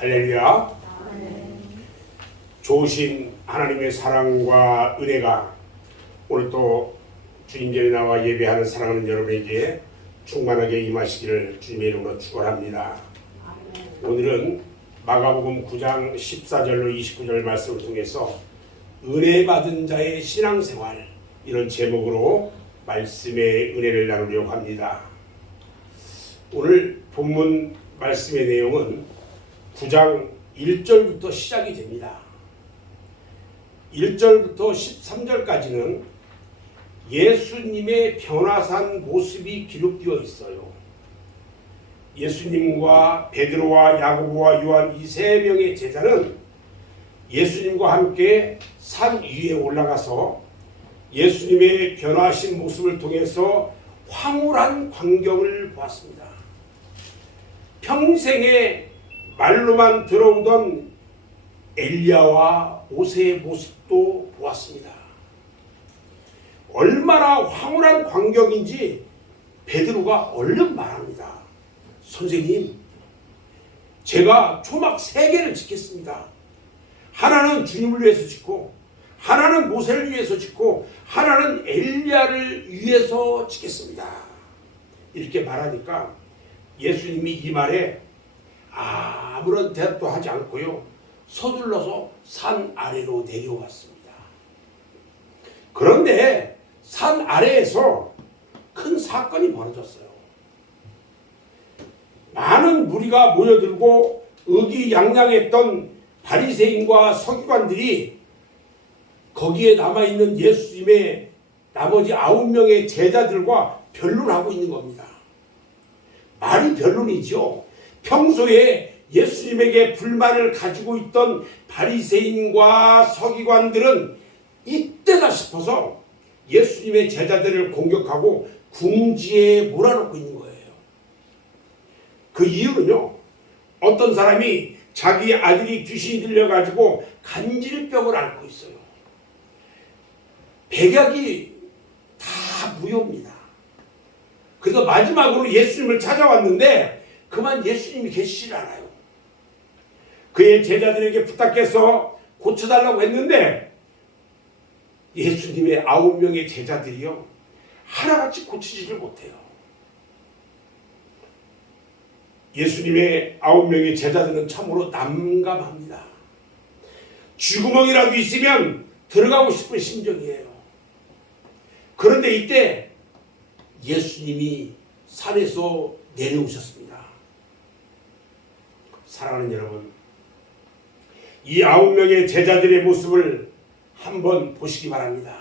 할렐루야. 좋으신 하나님의 사랑과 은혜가 오늘 또 주님께 나와 예배하는 사랑하는 여러분에게 충만하게 임하시기를 주님의 이름으로 축원합니다. 오늘은 마가복음 9장 14절로 29절 말씀을 통해서 은혜 받은 자의 신앙생활, 이런 제목으로 말씀의 은혜를 나누려고 합니다. 오늘 본문 말씀의 내용은 9장 1절부터 시작이 됩니다. 1절부터 13절까지는 예수님의 변화산 모습이 기록되어 있어요. 예수님과 베드로와 야고보와 요한 이 세 명의 제자는 예수님과 함께 산 위에 올라가서 예수님의 변화하신 모습을 통해서 황홀한 광경을 보았습니다. 평생에 말로만 들어오던 엘리야와 모세의 모습도 보았습니다. 얼마나 황홀한 광경인지 베드로가 얼른 말합니다. 선생님, 제가 초막 3개를 짓겠습니다. 하나는 주님을 위해서 짓고, 하나는 모세를 위해서 짓고, 하나는 엘리야를 위해서 짓겠습니다. 이렇게 말하니까 예수님이 이 말에 아무런 대답도 하지 않고요, 서둘러서 산 아래로 내려왔습니다. 그런데 산 아래에서 큰 사건이 벌어졌어요. 많은 무리가 모여들고 의기양양했던 바리새인과 서기관들이 거기에 남아있는 예수님의 나머지 9명의 제자들과 변론하고 있는 겁니다. 말이 변론이죠. 평소에 예수님에게 불만을 가지고 있던 바리새인과 서기관들은 이때다 싶어서 예수님의 제자들을 공격하고 궁지에 몰아넣고 있는 거예요. 그 이유는요, 어떤 사람이 자기 아들이 귀신이 들려가지고 간질병을 앓고 있어요. 백약이 다 무효입니다. 그래서 마지막으로 예수님을 찾아왔는데 그만 예수님이 계시질 않아요. 그의 제자들에게 부탁해서 고쳐달라고 했는데 예수님의 9명의 제자들이요, 하나같이 고치지를 못해요. 예수님의 9명의 제자들은 참으로 난감합니다. 쥐구멍이라도 있으면 들어가고 싶은 심정이에요. 그런데 이때 예수님이 산에서 내려오셨습니다. 사랑하는 여러분, 이 9명의 제자들의 모습을 한번 보시기 바랍니다.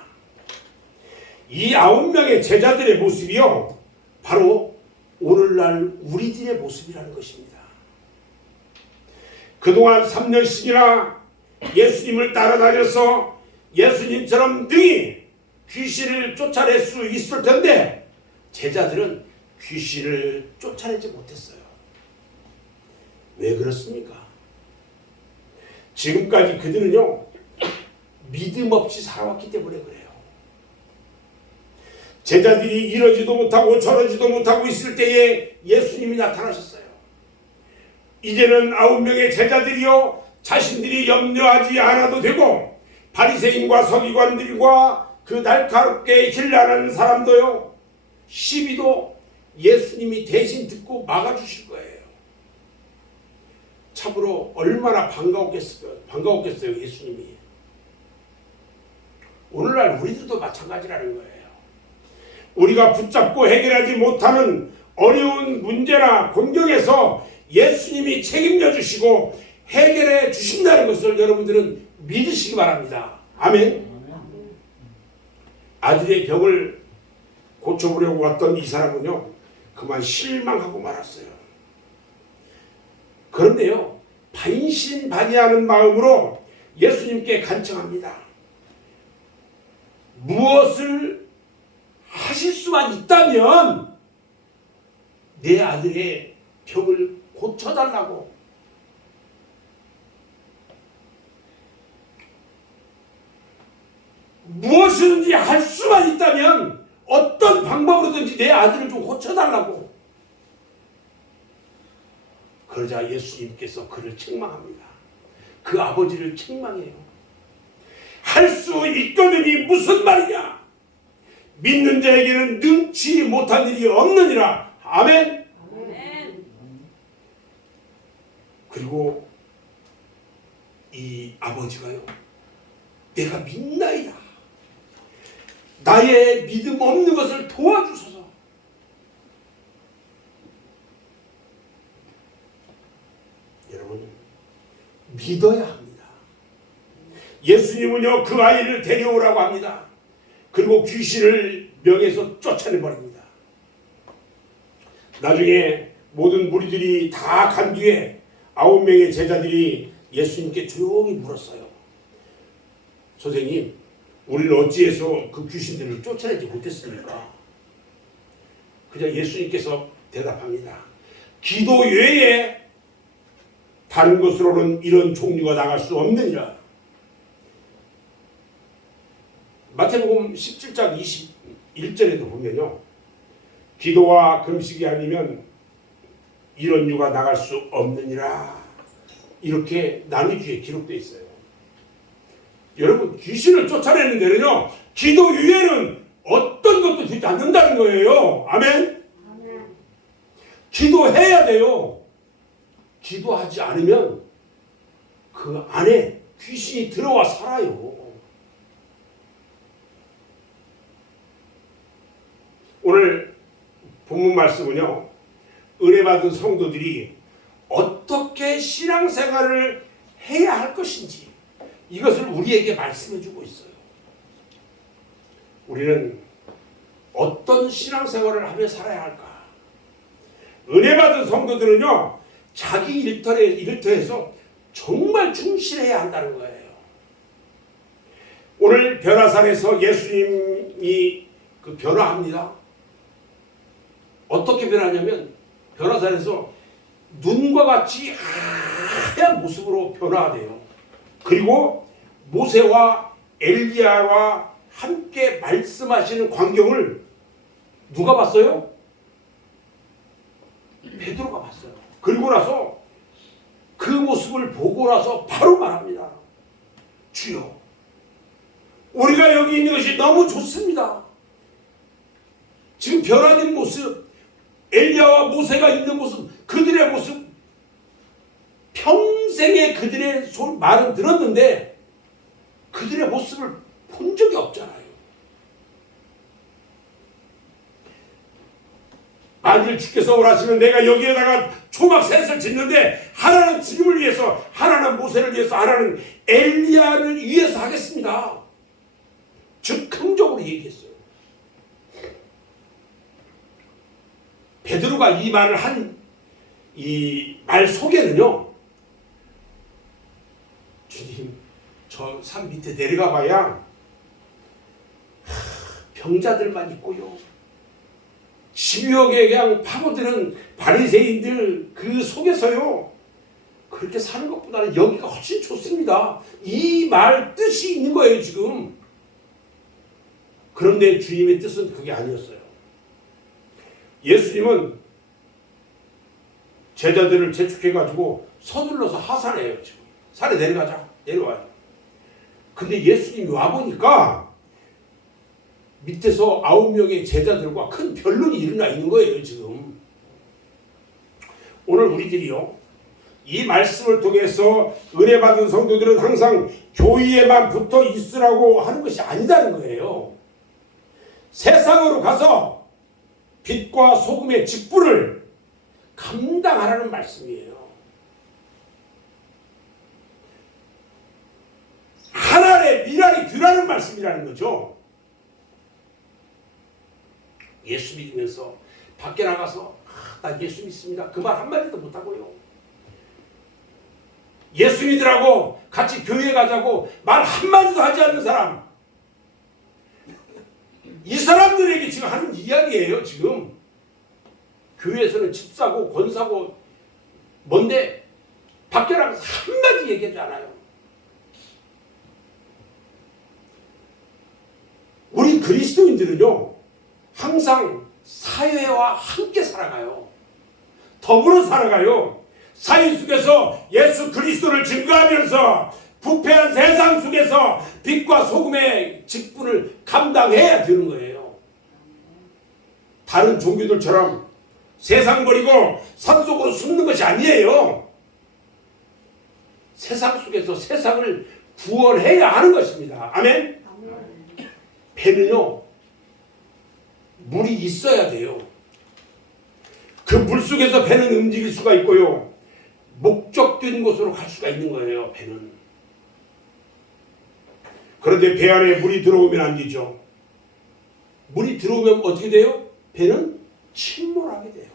이 9명의 제자들의 모습이요, 바로 오늘날 우리들의 모습이라는 것입니다. 그동안 3년씩이나 예수님을 따라다녀서 예수님처럼 능히 귀신을 쫓아낼 수 있을 텐데 제자들은 귀신을 쫓아내지 못했어요. 왜 그렇습니까? 지금까지 그들은요, 믿음 없이 살아왔기 때문에 그래요. 제자들이 이러지도 못하고 저러지도 못하고 있을 때에 예수님이 나타나셨어요. 이제는 9명의 제자들이요, 자신들이 염려하지 않아도 되고 바리새인과 서기관들과 그 날카롭게 힐난하는 사람도요, 시비도 예수님이 대신 듣고 막아주실 거예요. 참으로 얼마나 반가웠겠어요 예수님이. 오늘날 우리들도 마찬가지라는 거예요. 우리가 붙잡고 해결하지 못하는 어려운 문제나 공경에서 예수님이 책임져 주시고 해결해 주신다는 것을 여러분들은 믿으시기 바랍니다. 아멘. 아들의 병을 고쳐보려고 왔던 이 사람은요, 그만 실망하고 말았어요. 그런데요, 반신반의하는 마음으로 예수님께 간청합니다. 무엇을 하실 수만 있다면 내 아들의 병을 고쳐달라고. 무엇이든지 할 수만 있다면 어떤 방법으로든지 내 아들을 좀 고쳐달라고. 그러자 예수님께서 그를 책망합니다. 그 아버지를 책망해요. 할 수 있거든이 무슨 말이냐? 믿는 자에게는 능치 못한 일이 없느니라. 아멘. 아멘. 그리고 이 아버지가요, 내가 믿나이다. 나의 믿음 없는 것을 도와주소서. 여러분, 믿어야 합니다. 예수님은요, 그 아이를 데려오라고 합니다. 그리고 귀신을 명에서 쫓아내버립니다. 나중에 모든 무리들이 다 간 뒤에 9명의 제자들이 예수님께 조용히 물었어요. 선생님, 우리는 어찌해서 그 귀신들을 쫓아내지 못했습니까? 그냥 예수님께서 대답합니다. 기도 외에 다른 것으로는 이런 종류가 나갈 수 없느니라. 마태복음 17장 21절에도 보면요, 기도와 금식이 아니면 이런 유가 나갈 수 없느니라, 이렇게 나누기에 기록되어 있어요. 여러분, 귀신을 쫓아내는 데는요, 기도 위에는 어떤 것도 되지 않는다는 거예요. 아멘? 아멘. 기도해야 돼요. 기도하지 않으면 그 안에 귀신이 들어와 살아요. 오늘 본문 말씀은요, 은혜 받은 성도들이 어떻게 신앙생활을 해야 할 것인지 이것을 우리에게 말씀해 주고 있어요. 우리는 어떤 신앙생활을 하며 살아야 할까? 은혜 받은 성도들은요, 자기 일터에서 정말 충실해야 한다는 거예요. 오늘 변화산에서 예수님이 변화합니다. 어떻게 변하냐면, 변화산에서 눈과 같이 하얀 모습으로 변화돼요. 그리고 모세와 엘리야와 함께 말씀하시는 광경을 누가 봤어요? 베드로가 봤어요. 그리고 나서 그 모습을 보고 나서 바로 말합니다. 주여, 우리가 여기 있는 것이 너무 좋습니다. 지금 변화된 모습, 엘리야와 모세가 있는 모습, 그들의 모습, 평생에 그들의 말은 들었는데 그들의 모습을 본 적이 없잖아요. 만일 주께서 원하시면 내가 여기에다가 초막셋을 짓는데, 하나는 지금을 위해서, 하나는 모세를 위해서, 하나는 엘리야를 위해서 하겠습니다. 즉흥적으로 얘기했어요. 베드로가 이 말을 한 이 말 속에는요, 주님, 저 산 밑에 내려가 봐야 병자들만 있고요, 12여 개 그냥 파고드는 바리새인들 그 속에서요, 그렇게 사는 것보다는 여기가 훨씬 좋습니다. 이 말 뜻이 있는 거예요, 지금. 그런데 주님의 뜻은 그게 아니었어요. 예수님은 제자들을 재촉해가지고 서둘러서 하산해요. 지금 산에 내려와요. 근데 예수님이 와보니까 밑에서 9명의 제자들과 큰 변론이 일어나 있는 거예요. 지금 오늘 우리들이요, 이 말씀을 통해서 은혜 받은 성도들은 항상 교회에만 붙어 있으라고 하는 것이 아니다는 거예요. 세상으로 가서 빛과 소금의 직분을 감당하라는 말씀이에요. 하나의 미랄이 되라는 말씀이라는 거죠. 예수 믿으면서 밖에 나가서 나 예수 믿습니다, 그 말 한마디도 못하고요, 예수 믿으라고 같이 교회 가자고 말 한마디도 하지 않는 사람, 이 사람들에게 지금 하는 이야기예요. 지금 교회에서는 집사고 권사고 뭔데 밖에 나가서 한마디 얘기하지 않아요. 우리 그리스도인들은요, 항상 사회와 함께 살아가요. 더불어 살아가요. 사회 속에서 예수 그리스도를 증거하면서 부패한 세상 속에서 빛과 소금의 직분을 감당해야 되는 거예요. 다른 종교들처럼 세상 버리고 산속으로 숨는 것이 아니에요. 세상 속에서 세상을 구원해야 하는 것입니다. 아멘? 배는요, 물이 있어야 돼요. 그 물 속에서 배는 움직일 수가 있고요. 목적된 곳으로 갈 수가 있는 거예요, 배는. 그런데 배 안에 물이 들어오면 안 되죠. 물이 들어오면 어떻게 돼요? 배는 침몰하게 돼요.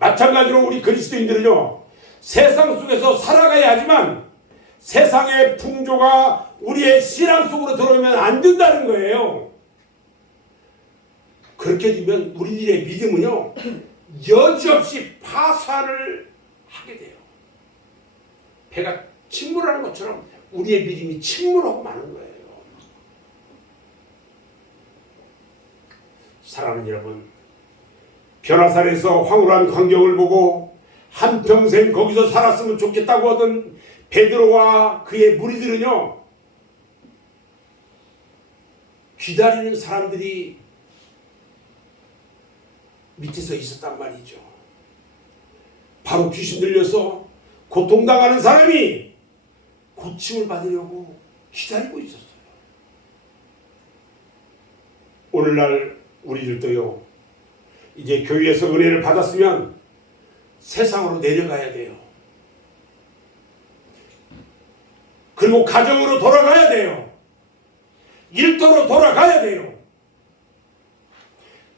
마찬가지로 우리 그리스도인들은요, 세상 속에서 살아가야 하지만 세상의 풍조가 우리의 신앙 속으로 들어오면 안 된다는 거예요. 그렇게 되면 우리들의 믿음은요, 여지없이 파산을 하게 돼요. 배가 침몰하는 것처럼 우리의 믿음이 침몰하고 마는 거예요. 사랑하는 여러분, 변화산에서 황홀한 광경을 보고 한평생 거기서 살았으면 좋겠다고 하던 베드로와 그의 무리들은요, 기다리는 사람들이 밑에서 있었단 말이죠. 바로 귀신 들려서 고통당하는 사람이 고침을 받으려고 기다리고 있었어요. 오늘날 우리들도요, 이제 교회에서 은혜를 받았으면 세상으로 내려가야 돼요. 그리고 가정으로 돌아가야 돼요. 일터로 돌아가야 돼요.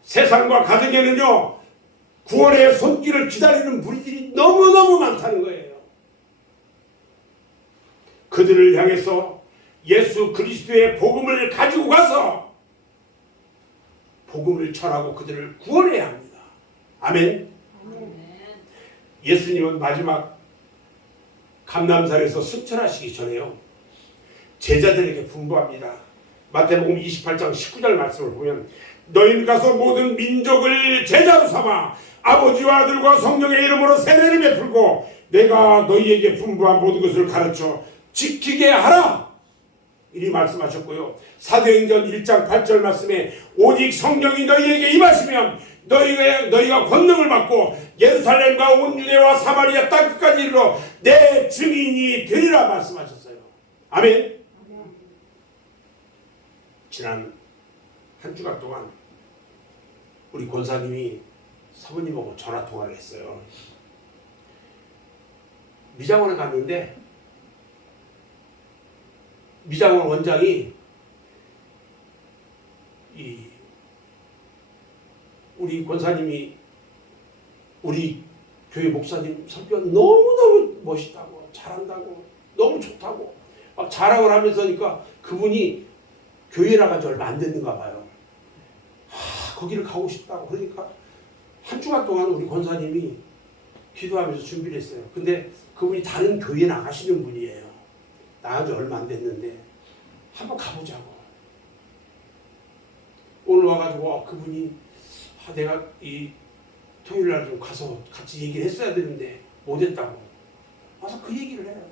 세상과 가정에는요, 구원의 손길을 기다리는 무리들이 너무너무 많다는 거예요. 그들을 향해서 예수 그리스도의 복음을 가지고 가서 복음을 전하고 그들을 구원해야 합니다. 아멘. 예수님은 마지막 감람산에서 승천하시기 전에요, 제자들에게 분부합니다. 마태복음 28장 19절 말씀을 보면, 너희는 가서 모든 민족을 제자로 삼아 아버지와 아들과 성령의 이름으로 세례를 베풀고 내가 너희에게 분부한 모든 것을 가르쳐 지키게 하라, 이리 말씀하셨고요. 사도행전 1장 8절 말씀에 오직 성령이 너희에게 임하시면 너희가 권능을 받고 예루살렘과 온 유대와 사마리아 땅끝까지 이르러 내 증인이 되리라 말씀하셨어요. 아멘. 지난 한 주간 동안 우리 권사님이 사모님하고 전화통화를 했어요. 미장원에 갔는데 미장원 원장이 우리 권사님이 우리 교회 목사님 성격 너무너무 멋있다고, 잘한다고, 너무 좋다고 막 자랑을 하면서니까 그분이 교회 나간 지 얼마 안 됐는가 봐요. 거기를 가고 싶다고. 그러니까 한 주간 동안 우리 권사님이 기도하면서 준비를 했어요. 근데 그분이 다른 교회 나가시는 분이에요. 나간 지 얼마 안 됐는데 한번 가보자고. 오늘 와가지고 그분이 내가 이 토요일날 좀 가서 같이 얘기를 했어야 되는데 못했다고. 와서 그 얘기를 해요.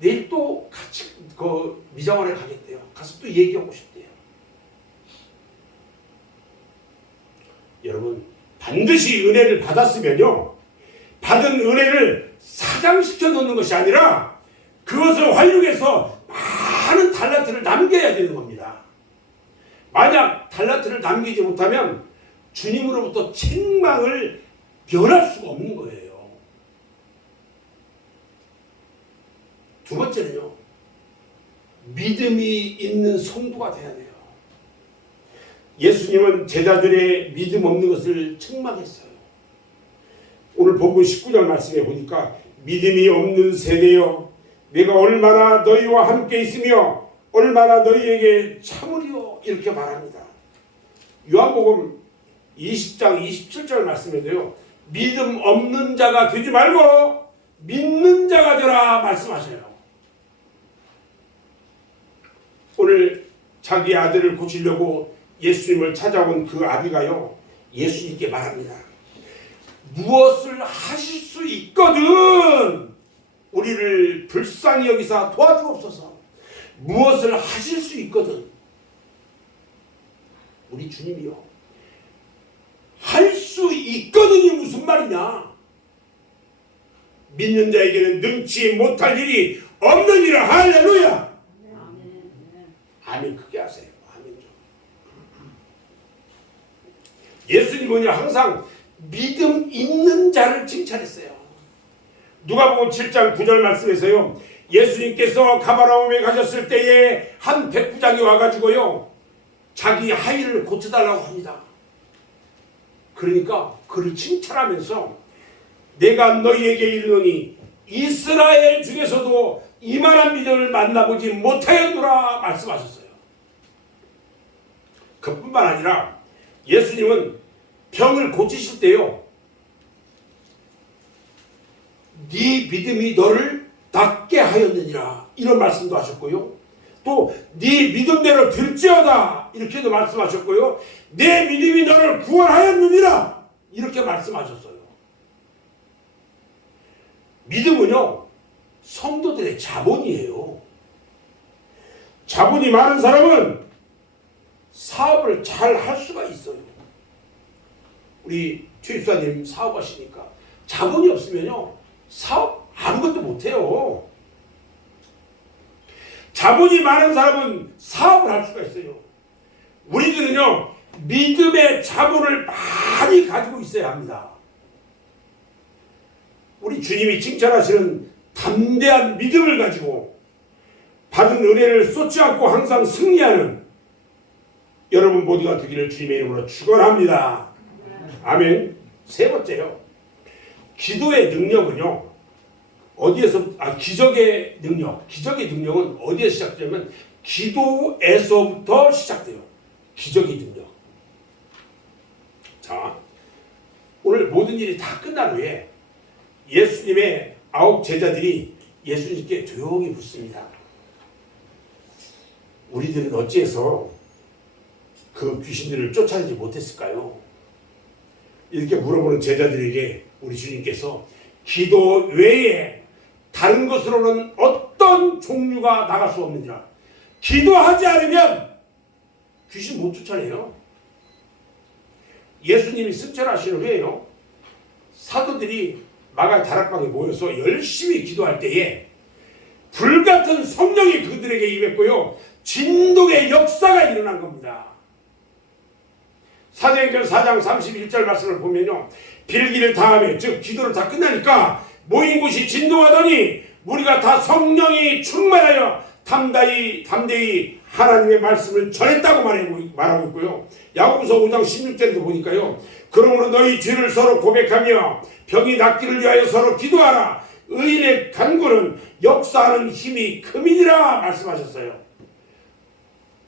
내일 또 같이 그 미장원에 가겠대요. 가서 또 얘기하고 싶대요. 여러분, 반드시 은혜를 받았으면요, 받은 은혜를 사장시켜 놓는 것이 아니라 그것을 활용해서 많은 달란트를 남겨야 되는 겁니다. 만약 달란트를 남기지 못하면 주님으로부터 책망을 면할 수가 없는 거예요. 두 번째는요, 믿음이 있는 성도가 돼야 돼요. 예수님은 제자들의 믿음 없는 것을 책망했어요. 오늘 본문 19절 말씀에 보니까 믿음이 없는 세대여, 내가 얼마나 너희와 함께 있으며 얼마나 너희에게 참으리요, 이렇게 말합니다. 요한복음 20장 27절 말씀에도요, 믿음 없는 자가 되지 말고 믿는 자가 되라 말씀하셔요. 오늘 자기 아들을 고치려고 예수님을 찾아온 그 아비가요, 예수님께 말합니다. 무엇을 하실 수 있거든 우리를 불쌍히 여기사 도와주옵소서. 무엇을 하실 수 있거든. 우리 주님이요, 할 수 있거든이 무슨 말이냐. 믿는 자에게는 능치 못할 일이 없느니라. 할렐루야. 아멘. 크게 하세요. 아멘. 예수님은요 항상 믿음 있는 자를 칭찬했어요. 누가복음 7장 9절 말씀에서요, 예수님께서 가버나움에 가셨을 때에 한 백부장이 와가지고요 자기 하의를 고쳐달라고 합니다. 그러니까 그를 칭찬하면서 내가 너희에게 이르노니 이스라엘 중에서도 이만한 믿음을 만나보지 못하였노라 말씀하셨어요. 그뿐만 아니라 예수님은 병을 고치실 때요, 네 믿음이 너를 낫게 하였느니라 이런 말씀도 하셨고요, 또 네 믿음대로 될지어다 이렇게도 말씀하셨고요, 내 믿음이 너를 구원하였느니라 이렇게 말씀하셨어요. 믿음은요 성도들의 자본이에요. 자본이 많은 사람은 사업을 잘 할 수가 있어요. 우리 주입사님 사업하시니까 자본이 없으면요 사업 아무것도 못해요. 자본이 많은 사람은 사업을 할 수가 있어요. 우리들은요 믿음의 자본을 많이 가지고 있어야 합니다. 우리 주님이 칭찬하시는 담대한 믿음을 가지고 받은 은혜를 쏟지 않고 항상 승리하는 여러분 모두가 되기를 주님의 이름으로 축원합니다. 아멘. 세 번째요, 기도의 능력은요 어디에서 기적의 능력은 어디에 시작되냐면 기도에서부터 시작돼요. 기적의 능력. 자, 오늘 모든 일이 다 끝난 후에 예수님의 9 제자들이 예수님께 조용히 묻습니다. 우리들은 어찌해서 그 귀신들을 쫓아내지 못했을까요? 이렇게 물어보는 제자들에게 우리 주님께서 기도 외에 다른 것으로는 어떤 종류가 나갈 수 없느니라. 기도하지 않으면 귀신 못 쫓아내요. 예수님이 승천하신 후에요 사도들이 마가 다락방에 모여서 열심히 기도할 때에 불같은 성령이 그들에게 임했고요 진동의 역사가 일어난 겁니다. 사도행전 4장 31절 말씀을 보면요, 빌기를 다하며 즉 기도를 다 끝나니까 모인 곳이 진동하더니 우리가 다 성령이 충만하여 담대히 하나님의 말씀을 전했다고 말하고 있고요. 야고보서 5장 16절에도 보니까요, 그러므로 너희 죄를 서로 고백하며 병이 낫기를 위하여 서로 기도하라. 의인의 간구는 역사하는 힘이 큼이니라 말씀하셨어요.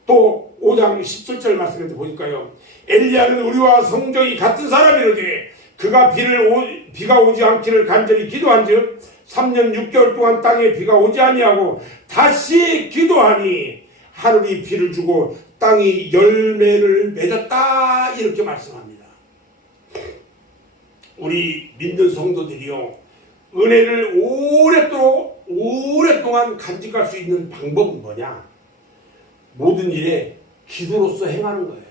또 5장 17절 말씀에도 보니까요, 엘리야는 우리와 성정이 같은 사람이로되 그가 비가 오지 않기를 간절히 기도한즉 3년 6개월 동안 땅에 비가 오지 아니하고 다시 기도하니 하늘이 비를 주고 땅이 열매를 맺었다 이렇게 말씀합니다. 우리 믿는 성도들이요 은혜를 오랫동안 간직할 수 있는 방법은 뭐냐? 모든 일에 기도로서 행하는 거예요.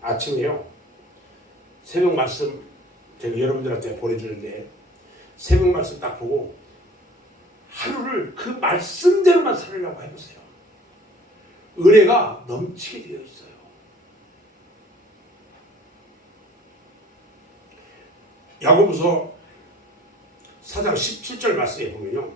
아침에요 새벽 말씀 제가 여러분들한테 보내주는데 새벽 말씀 딱 보고 하루를 그 말씀대로만 살으려고 해보세요. 은혜가 넘치게 되어 있어요. 야고보서 4장 17절 말씀에 보면요,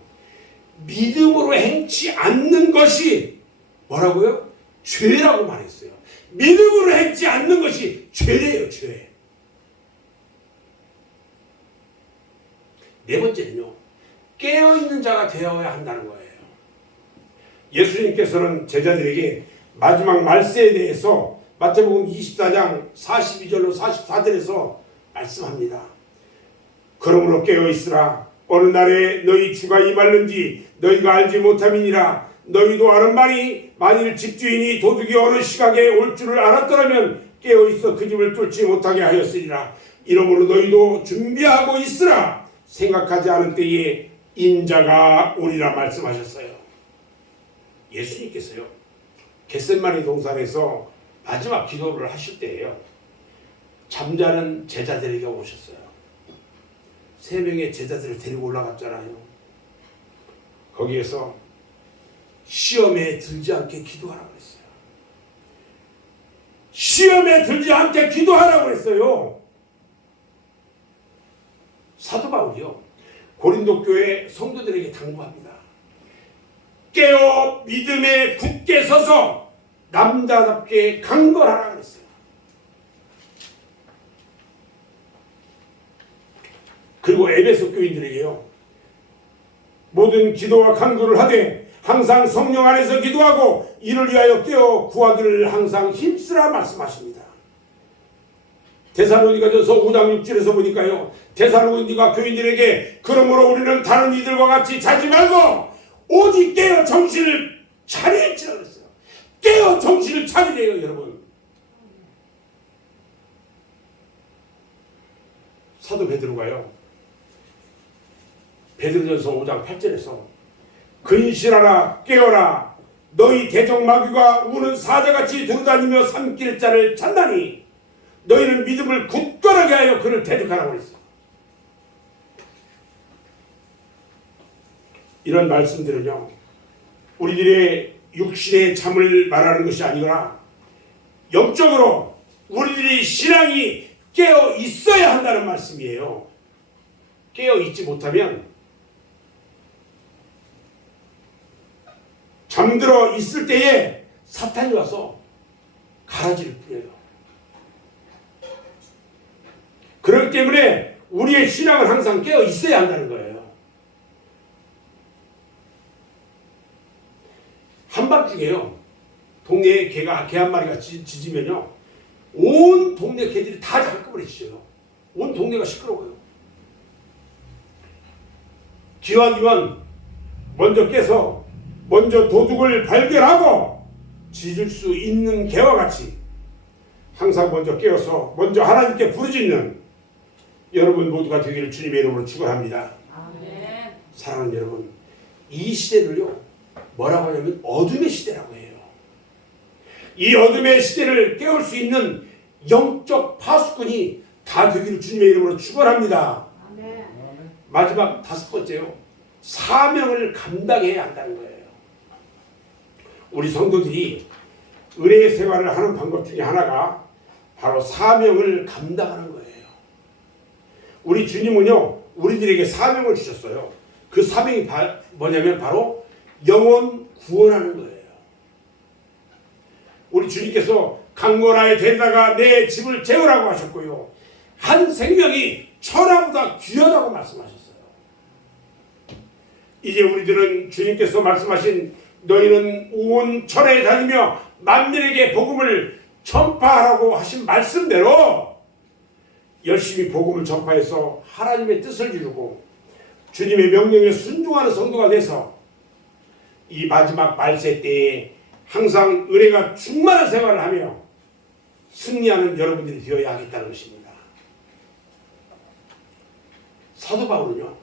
믿음으로 행치 않는 것이 뭐라고요? 죄라고 말했어요. 믿음으로 행치 않는 것이 죄래요, 죄. 네 번째는요, 깨어있는 자가 되어야 한다는 거예요. 예수님께서는 제자들에게 마지막 말세에 대해서 마태복음 24장 42절로 44절에서 말씀합니다. 그러므로 깨어있으라. 어느 날에 너희 주가 임할는지 너희가 알지 못함이니라. 너희도 아는 바니 만일 집주인이 도둑이 어느 시각에 올 줄을 알았더라면 깨어있어 그 집을 뚫지 못하게 하였으리라. 이러므로 너희도 준비하고 있으라. 생각하지 않은 때에 인자가 오리라 말씀하셨어요. 예수님께서요, 겟세마네 동산에서 마지막 기도를 하실 때예요. 잠자는 제자들에게 오셨어요. 3명의 제자들을 데리고 올라갔잖아요. 거기에서 시험에 들지 않게 기도하라고 그랬어요. 시험에 들지 않게 기도하라고 그랬어요. 사도 바울이요, 고린도 교회 성도들에게 당부합니다. 깨어 믿음에 굳게 서서 남자답게 강건하라 그랬어요. 그리고 에베소 교인들에게요, 모든 기도와 간구를 하되 항상 성령 안에서 기도하고 이를 위하여 깨어 구하기를 항상 힘쓰라 말씀하십니다. 데살로니가전서 5장 6절에서 보니까요, 데살로니가 교인들에게 그러므로 우리는 다른 이들과 같이 자지 말고 오직 깨어 정신을 차릴지라 그랬어요. 깨어 정신을 차리래요, 여러분. 사도 베드로가요, 베드로전서 5장 8절에서 근실하라 깨어라 너희 대적마귀가 우는 사자같이 돌아다니며 삼킬 자를 찾나니 너희는 믿음을 굳건하게 하여 그를 대적하라고 했어. 이런 말씀들은요, 우리들의 육신의 잠을 말하는 것이 아니라 영적으로 우리들의 신앙이 깨어 있어야 한다는 말씀이에요. 깨어 있지 못하면 잠들어 있을 때에 사탄이 와서 가라지를 뿌려요. 그렇기 때문에 우리의 신앙은 항상 깨어 있어야 한다는 거예요. 한밤중에요, 동네에 개 한 마리가 짖으면요, 온 동네 개들이 다 한꺼번에 짖어요. 온 동네가 시끄러워요. 기왕이면 먼저 깨서 먼저 도둑을 발견하고 짖을 수 있는 개와 같이 항상 먼저 깨어서 먼저 하나님께 부르짖는 여러분 모두가 되기를 주님의 이름으로 축원합니다. 아멘. 사랑하는 여러분, 이 시대를요, 뭐라고 하냐면 어둠의 시대라고 해요. 이 어둠의 시대를 깨울 수 있는 영적 파수꾼이 다 되기를 주님의 이름으로 축원합니다. 아멘. 마지막 5번째요, 사명을 감당해야 한다는 거예요. 우리 성도들이 은혜의 생활을 하는 방법 중에 하나가 바로 사명을 감당하는 거예요. 우리 주님은요, 우리들에게 사명을 주셨어요. 그 사명이 뭐냐면 바로 영혼 구원하는 거예요. 우리 주님께서 강고라에 데려다가 내 집을 재우라고 하셨고요, 한 생명이 천하보다 귀하다고 말씀하셨어요. 이제 우리들은 주님께서 말씀하신 너희는 온 천하에 다니며 만민에게 복음을 전파하라고 하신 말씀대로 열심히 복음을 전파해서 하나님의 뜻을 이루고 주님의 명령에 순종하는 성도가 돼서 이 마지막 말세 때에 항상 은혜가 충만한 생활을 하며 승리하는 여러분들이 되어야 하겠다는 것입니다. 사도 바울은요,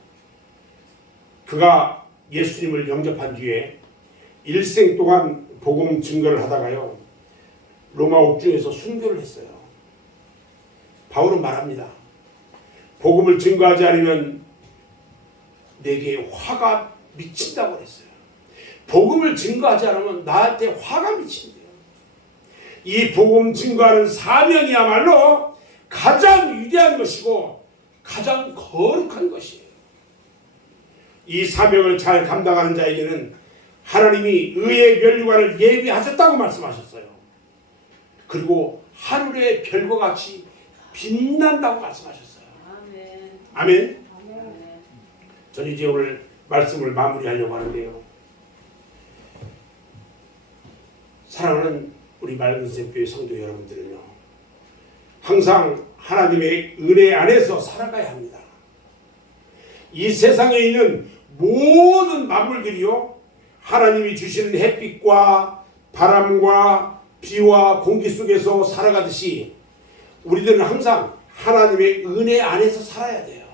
그가 예수님을 영접한 뒤에 일생 동안 복음 증거를 하다가요, 로마 옥중에서 순교를 했어요. 바울은 말합니다. 복음을 증거하지 않으면 내게 화가 미친다고 했어요. 복음을 증거하지 않으면 나한테 화가 미친대요. 이 복음 증거하는 사명이야말로 가장 위대한 것이고 가장 거룩한 것이에요. 이 사명을 잘 감당하는 자에게는 하나님이 의의 면류관을 예비하셨다고 말씀하셨어요. 그리고 하늘의 별과 같이 빛난다고 말씀하셨어요. 아멘. 아멘. 저는 이제 오늘 말씀을 마무리하려고 하는데요, 사랑하는 우리 맑은 샘교회 성도 여러분들은요, 항상 하나님의 은혜 안에서 살아가야 합니다. 이 세상에 있는 모든 만물들이요, 하나님이 주시는 햇빛과 바람과 비와 공기 속에서 살아가듯이 우리들은 항상 하나님의 은혜 안에서 살아야 돼요.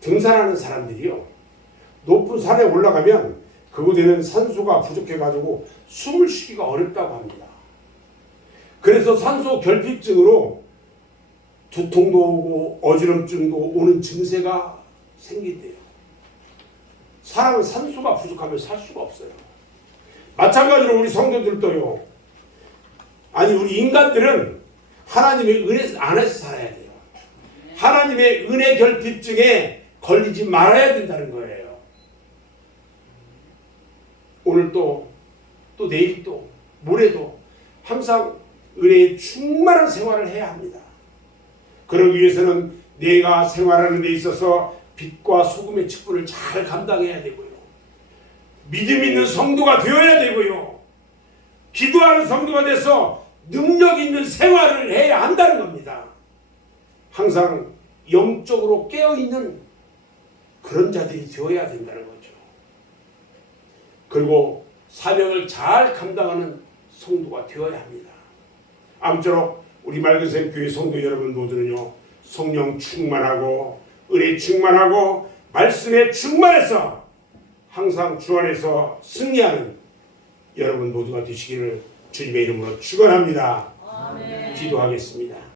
등산하는 사람들이요, 높은 산에 올라가면 그곳에는 산소가 부족해가지고 숨을 쉬기가 어렵다고 합니다. 그래서 산소 결핍증으로 두통도 오고 어지럼증도 오는 증세가 생긴대요. 사람은 산소가 부족하면 살 수가 없어요. 마찬가지로 우리 성도들도요, 아니 우리 인간들은 하나님의 은혜 안에서 살아야 돼요. 하나님의 은혜 결핍증에 걸리지 말아야 된다는 거예요. 오늘 또 내일 또 모레도 항상 은혜에 충만한 생활을 해야 합니다. 그러기 위해서는 내가 생활하는 데 있어서 빛과 소금의 직분을 잘 감당해야 되고요, 믿음 있는 성도가 되어야 되고요, 기도하는 성도가 돼서 능력 있는 생활을 해야 한다는 겁니다. 항상 영적으로 깨어있는 그런 자들이 되어야 된다는 거죠. 그리고 사명을 잘 감당하는 성도가 되어야 합니다. 아무쪼록 우리 맑은샘 교회 성도 여러분 모두는요, 성령 충만하고 은혜 충만하고 말씀에 충만해서 항상 주 안에서 승리하는 여러분 모두가 되시기를 주님의 이름으로 축원합니다. 아멘. 기도하겠습니다.